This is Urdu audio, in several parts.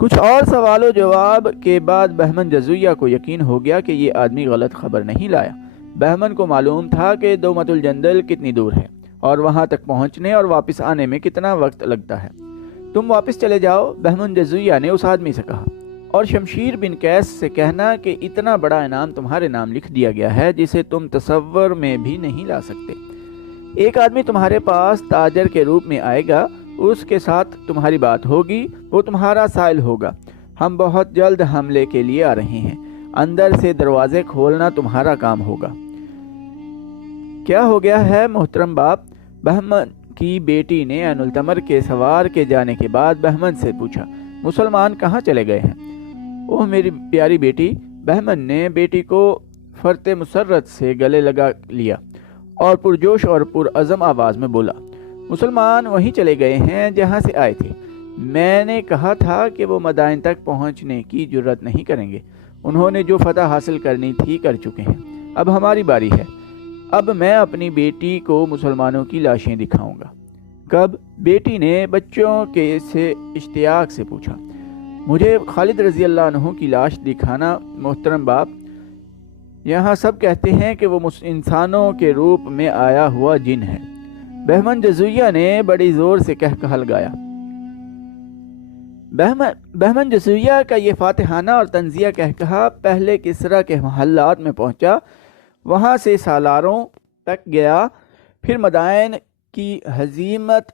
کچھ اور سوال و جواب کے بعد بہمن جزویہ کو یقین ہو گیا کہ یہ آدمی غلط خبر نہیں لایا۔ بہمن کو معلوم تھا کہ دومت الجندل کتنی دور ہے اور وہاں تک پہنچنے اور واپس آنے میں کتنا وقت لگتا ہے۔ تم واپس چلے جاؤ، بہمن جزویہ نے اس آدمی سے کہا، اور شمشیر بن قیس سے کہنا کہ اتنا بڑا انعام تمہارے نام لکھ دیا گیا ہے جسے تم تصور میں بھی نہیں لا سکتے۔ ایک آدمی تمہارے پاس تاجر کے روپ میں آئے گا، اس کے ساتھ تمہاری بات ہوگی، وہ تمہارا سائل ہوگا۔ ہم بہت جلد حملے کے لیے آ رہے ہیں، اندر سے دروازے کھولنا تمہارا کام ہوگا۔ کیا ہو گیا ہے محترم باپ؟ بہمن کی بیٹی نے عین التمر کے سوار کے جانے کے بعد بہمن سے پوچھا۔ مسلمان کہاں چلے گئے ہیں؟ اوہ میری پیاری بیٹی، بہمن نے بیٹی کو فرت مسرت سے گلے لگا لیا اور پرجوش اور پرعزم آواز میں بولا، مسلمان وہیں چلے گئے ہیں جہاں سے آئے تھے۔ میں نے کہا تھا کہ وہ مدائن تک پہنچنے کی جرت نہیں کریں گے۔ انہوں نے جو فتح حاصل کرنی تھی کر چکے ہیں، اب ہماری باری ہے۔ اب میں اپنی بیٹی کو مسلمانوں کی لاشیں دکھاؤں گا۔ کب؟ بیٹی نے بچوں کے سے اشتیاق سے پوچھا۔ مجھے خالد رضی اللہ عنہ کی لاش دکھانا محترم باپ۔ یہاں سب کہتے ہیں کہ وہ انسانوں کے روپ میں آیا ہوا جن ہے۔ بہمن جزویہ نے بڑی زور سے کہا لگایا۔ بہمن جزویہ کا یہ فاتحانہ اور تنزیہ کہا پہلے کسرا کے محلات میں پہنچا، وہاں سے سالاروں تک گیا، پھر مدائن کی ہزیمت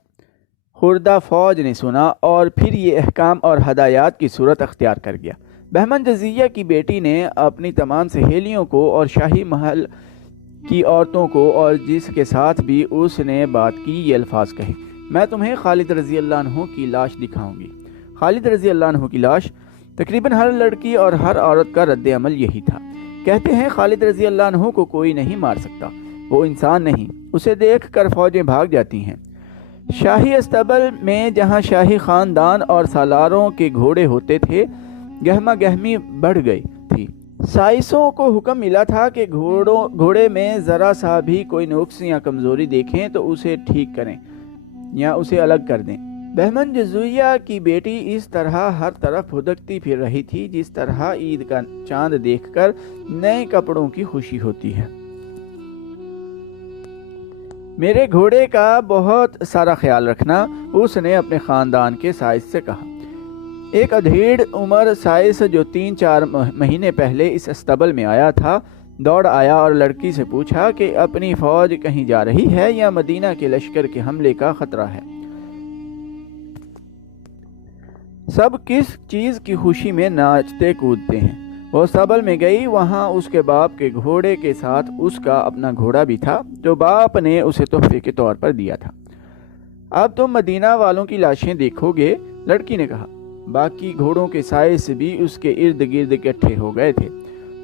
خوردہ فوج نے سنا اور پھر یہ احکام اور ہدایات کی صورت اختیار کر گیا۔ بہمن جزیہ کی بیٹی نے اپنی تمام سہیلیوں کو اور شاہی محل کی عورتوں کو اور جس کے ساتھ بھی اس نے بات کی یہ الفاظ کہے، میں تمہیں خالد رضی اللہ عنہ کی لاش دکھاؤں گی۔ خالد رضی اللہ عنہ کی لاش؟ تقریباً ہر لڑکی اور ہر عورت کا رد عمل یہی تھا۔ کہتے ہیں خالد رضی اللہ عنہ کو کوئی نہیں مار سکتا، وہ انسان نہیں، اسے دیکھ کر فوجیں بھاگ جاتی ہیں۔ شاہی استبل میں جہاں شاہی خاندان اور سالاروں کے گھوڑے ہوتے تھے، گہما گہمی بڑھ گئی تھی۔ سائسوں کو حکم ملا تھا کہ گھوڑے میں ذرا سا بھی کوئی نقص یا کمزوری دیکھیں تو اسے ٹھیک کریں یا اسے الگ کر دیں۔ بہمن جزویہ کی بیٹی اس طرح ہر طرف بھدکتی پھر رہی تھی جس طرح عید کا چاند دیکھ کر نئے کپڑوں کی خوشی ہوتی ہے۔ میرے گھوڑے کا بہت سارا خیال رکھنا، اس نے اپنے خاندان کے سائس سے کہا۔ ایک ادھیڑ عمر سائس جو 3-4 مہینے پہلے اس استبل میں آیا تھا، دوڑ آیا اور لڑکی سے پوچھا کہ اپنی فوج کہیں جا رہی ہے یا مدینہ کے لشکر کے حملے کا خطرہ ہے۔ سب کس چیز کی خوشی میں ناچتے کودتے ہیں۔ وہ استبل میں گئی، وہاں اس کے باپ کے گھوڑے کے ساتھ اس کا اپنا گھوڑا بھی تھا جو باپ نے اسے تحفے کے طور پر دیا تھا۔ اب تم مدینہ والوں کی لاشیں دیکھو گے، لڑکی نے کہا۔ باقی گھوڑوں کے سائس بھی اس کے ارد گرد اکٹھے ہو گئے تھے،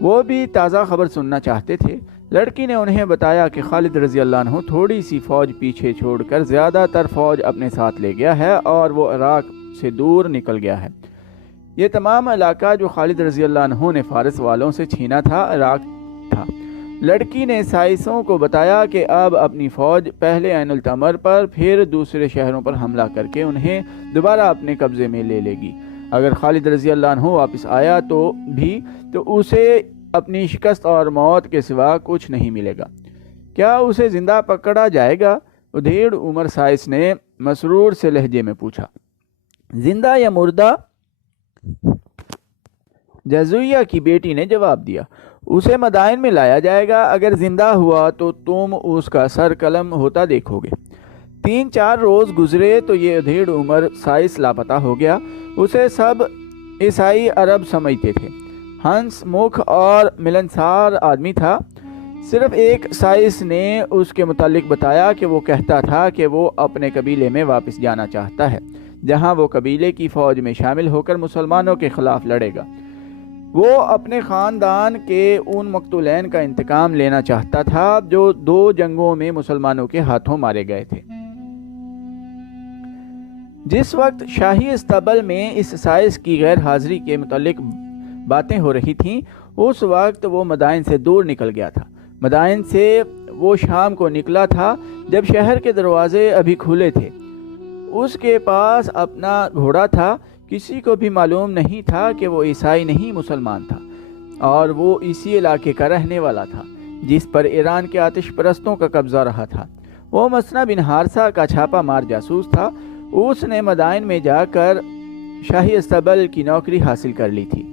وہ بھی تازہ خبر سننا چاہتے تھے۔ لڑکی نے انہیں بتایا کہ خالد رضی اللہ عنہ تھوڑی سی فوج پیچھے چھوڑ کر زیادہ تر فوج اپنے ساتھ لے گیا ہے اور وہ عراق سے دور نکل گیا ہے۔ یہ تمام علاقہ جو خالد رضی اللہ عنہ نے فارس والوں سے چھینا تھا عراق تھا۔ لڑکی نے سائسوں کو بتایا کہ اب اپنی فوج پہلے عین التمر پر پھر دوسرے شہروں پر حملہ کر کے انہیں دوبارہ اپنے قبضے میں لے لے گی۔ اگر خالد رضی اللہ عنہ واپس آیا تو اسے اپنی شکست اور موت کے سوا کچھ نہیں ملے گا۔ کیا اسے زندہ پکڑا جائے گا؟ ادھیڑ عمر سائس نے مسرور سے لہجے میں پوچھا۔ زندہ یا مردہ؟ جزویہ کی بیٹی نے جواب دیا، اسے مدائن میں لایا جائے گا، اگر زندہ ہوا تو تم اس کا سر قلم ہوتا دیکھو گے۔ 3-4 روز گزرے تو یہ ادھیڑ عمر سائس لاپتہ ہو گیا۔ اسے سب عیسائی عرب سمجھتے تھے، ہنس مکھ اور ملنسار آدمی تھا۔ صرف ایک سائس نے اس کے متعلق بتایا کہ وہ کہتا تھا کہ وہ اپنے قبیلے میں واپس جانا چاہتا ہے، جہاں وہ قبیلے کی فوج میں شامل ہو کر مسلمانوں کے خلاف لڑے گا۔ وہ اپنے خاندان کے ان مقتولین کا انتقام لینا چاہتا تھا جو 2 جنگوں میں مسلمانوں کے ہاتھوں مارے گئے تھے۔ جس وقت شاہی استبل میں اس سائس کی غیر حاضری کے متعلق باتیں ہو رہی تھیں، اس وقت وہ مدائن سے دور نکل گیا تھا۔ مدائن سے وہ شام کو نکلا تھا جب شہر کے دروازے ابھی کھلے تھے۔ اس کے پاس اپنا گھوڑا تھا، کسی کو بھی معلوم نہیں تھا کہ وہ عیسائی نہیں مسلمان تھا اور وہ اسی علاقے کا رہنے والا تھا جس پر ایران کے آتش پرستوں کا قبضہ رہا تھا۔ وہ مسنا بن حارثہ کا چھاپا مار جاسوس تھا۔ اس نے مدائن میں جا کر شاہی استبل کی نوکری حاصل کر لی تھی۔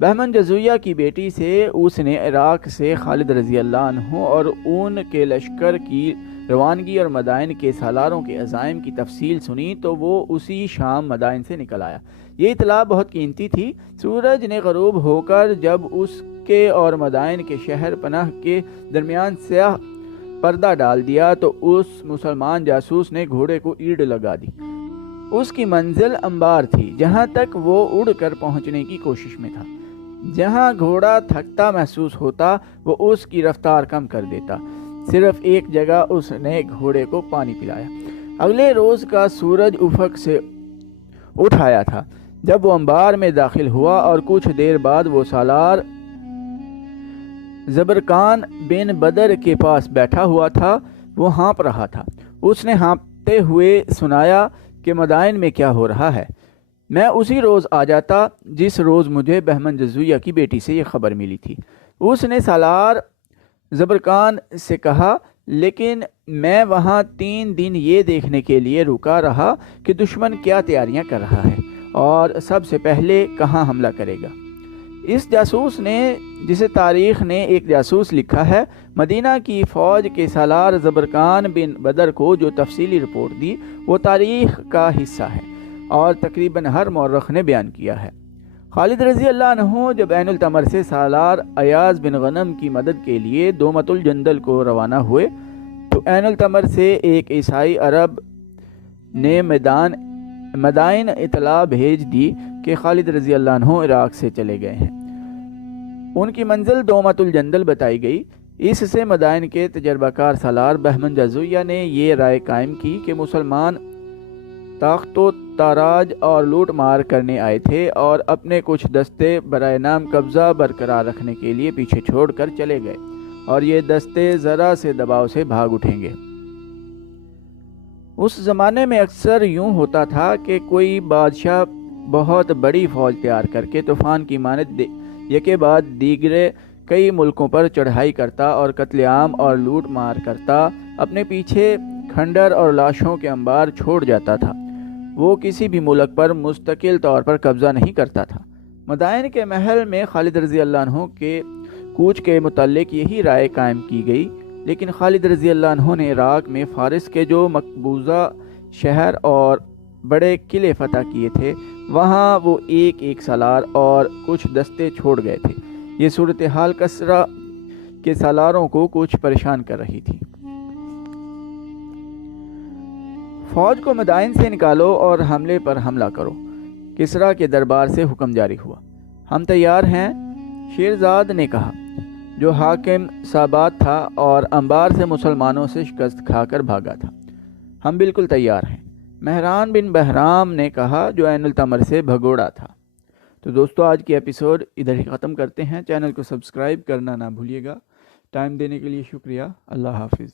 بہمن جزویہ کی بیٹی سے اس نے عراق سے خالد رضی اللہ عنہ اور ان کے لشکر کی روانگی اور مدائن کے سالاروں کے عزائم کی تفصیل سنی تو وہ اسی شام مدائن سے نکل آیا۔ یہ اطلاع بہت قیمتی تھی۔ سورج نے غروب ہو کر جب اس کے اور مدائن کے شہر پناہ کے درمیان سیاہ پردہ ڈال دیا تو اس مسلمان جاسوس نے گھوڑے کو ایڑ لگا دی۔ اس کی منزل انبار تھی جہاں تک وہ اڑ کر پہنچنے کی کوشش میں تھا۔ جہاں گھوڑا تھکتا محسوس ہوتا وہ اس کی رفتار کم کر دیتا۔ صرف ایک جگہ اس نے گھوڑے کو پانی پلایا۔ اگلے روز کا سورج افق سے اٹھ آیا تھا جب وہ انبار میں داخل ہوا اور کچھ دیر بعد وہ سالار زبرقان بن بدر کے پاس بیٹھا ہوا تھا۔ وہ ہانپ رہا تھا۔ اس نے ہانپتے ہوئے سنایا کہ مدائن میں کیا ہو رہا ہے۔ میں اسی روز آ جاتا جس روز مجھے بہمن جزویہ کی بیٹی سے یہ خبر ملی تھی۔ اس نے سالار زبرقان سے کہا، لیکن میں وہاں 3 دن یہ دیکھنے کے لیے رکا رہا کہ دشمن کیا تیاریاں کر رہا ہے اور سب سے پہلے کہاں حملہ کرے گا۔ اس جاسوس نے، جسے تاریخ نے ایک جاسوس لکھا ہے، مدینہ کی فوج کے سالار زبرقان بن بدر کو جو تفصیلی رپورٹ دی وہ تاریخ کا حصہ ہے اور تقریباً ہر مورخ نے بیان کیا ہے۔ خالد رضی اللہ عنہ جب عین التمر سے سالار ایاز بن غنم کی مدد کے لیے دومت الجندل کو روانہ ہوئے تو عین التمر سے ایک عیسائی عرب نے مدائن اطلاع بھیج دی کہ خالد رضی اللہ عنہ عراق سے چلے گئے ہیں۔ ان کی منزل دومت الجندل بتائی گئی۔ اس سے مدائن کے تجربہ کار سالار بہمن جزویہ نے یہ رائے قائم کی کہ مسلمان تاخت و تاراج اور لوٹ مار کرنے آئے تھے اور اپنے کچھ دستے برائے نام قبضہ برقرار رکھنے کے لیے پیچھے چھوڑ کر چلے گئے اور یہ دستے ذرا سے دباؤ سے بھاگ اٹھیں گے۔ اس زمانے میں اکثر یوں ہوتا تھا کہ کوئی بادشاہ بہت بڑی فوج تیار کر کے طوفان کی مانند یکے بعد دیگرے کئی ملکوں پر چڑھائی کرتا اور قتل عام اور لوٹ مار کرتا، اپنے پیچھے کھنڈر اور لاشوں کے انبار چھوڑ جاتا تھا۔ وہ کسی بھی ملک پر مستقل طور پر قبضہ نہیں کرتا تھا۔ مدائن کے محل میں خالد رضی اللہ عنہ کے کوچ کے متعلق یہی رائے قائم کی گئی، لیکن خالد رضی اللہ عنہ نے عراق میں فارس کے جو مقبوضہ شہر اور بڑے قلعے فتح کیے تھے وہاں وہ ایک سالار اور کچھ دستے چھوڑ گئے تھے۔ یہ صورتحال کسرا کے سالاروں کو کچھ پریشان کر رہی تھی۔ فوج کو مدائن سے نکالو اور حملے پر حملہ کرو، کسرا کے دربار سے حکم جاری ہوا۔ ہم تیار ہیں، شیرزاد نے کہا، جو حاکم سابات تھا اور انبار سے مسلمانوں سے شکست کھا کر بھاگا تھا۔ ہم بالکل تیار ہیں، مہران بن بہرام نے کہا، جو عین التمر سے بھگوڑا تھا۔ تو دوستو آج کی ایپیسوڈ ادھر ہی ختم کرتے ہیں۔ چینل کو سبسکرائب کرنا نہ بھولیے گا۔ ٹائم دینے کے لیے شکریہ۔ اللہ حافظ۔